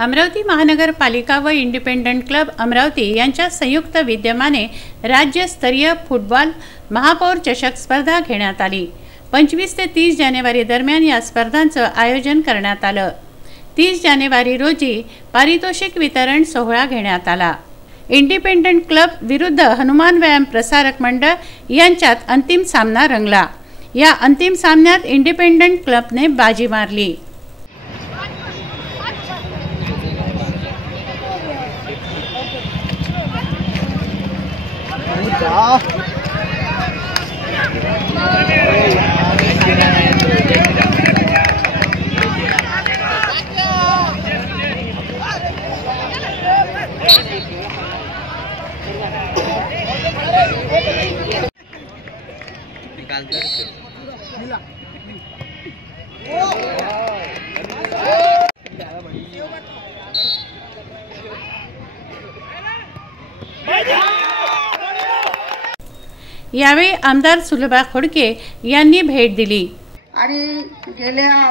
अमरावती महानगरपालिका व independent club Amravati यांच्या संयुक्त विद्यमाने राज्यस्तरीय फुटबॉल महापौर चषक स्पर्धा घेण्यात आली। 25 ते 30 जानेवारी दरम्यान या स्पर्धांचं आयोजन करण्यात आलं। 30 जानेवारी रोजी पारितोषिक वितरण सोहळा घेण्यात आला। इंडिपेंडंट क्लब विरुद्ध हनुमान व्यायाम प्रसारक मंडळ यांच्यात अंतिम सामना रंगला। या अंतिम सामन्यात इंडिपेंडंट क्लबने बाजी मारली। यावेळी आमदार सुलभा खोडके यांनी भेट दिली आणि गेल्या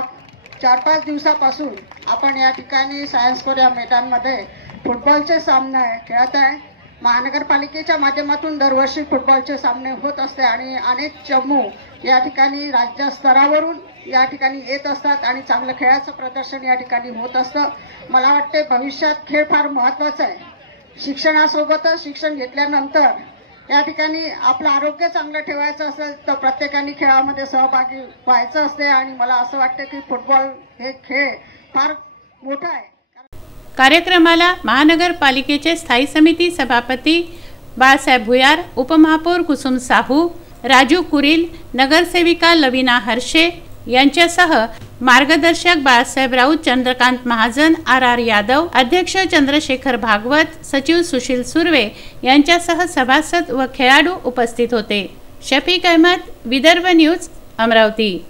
4-5 दिवसापासून आपण या ठिकाणी सायन्स कोरिया मैदानामध्ये फुटबॉलचे सामने खेळत आहे। महानगरपालिकेच्या माध्यमातून दरवर्षी फुटबॉलचे सामने होत असते आणि अनेक चमू या ठिकाणी राज्य स्तरावरून या ठिकाणी येत असतात आणि चांगलं खेळाचं प्रदर्शन या ठिकाणी होत असतं। मला वाटते भविष्यात खेळ फार महत्त्वाचा आहे। शिक्षणासोबतच शिक्षण घेतल्यानंतर या ठिकाणी आपलं आरोग्य चांगलं ठेवायचं असेल तर प्रत्येकाने खेळामध्ये सहभागी व्हायचं असते आणि मला असं वाटतं की फुटबॉल हे खेळ फार मोठा आहे। कार्यक्रमाला महानगरपालिकेचे स्थायी समिती सभापती बाळासाहेब भुयार, उपमहापौर कुसुम साहू, राजू कुरील, नगरसेविका लवीना हर्षे यांच्यासह मार्गदर्शक बाळासाहेब राऊत, चंद्रकांत महाजन, आर यादव, अध्यक्ष चंद्रशेखर भागवत, सचिव सुशील सुर्वे यांच्यासह सभासद व खेळाडू उपस्थित होते। शफीक अहमद, विदर्भ न्यूज, अमरावती।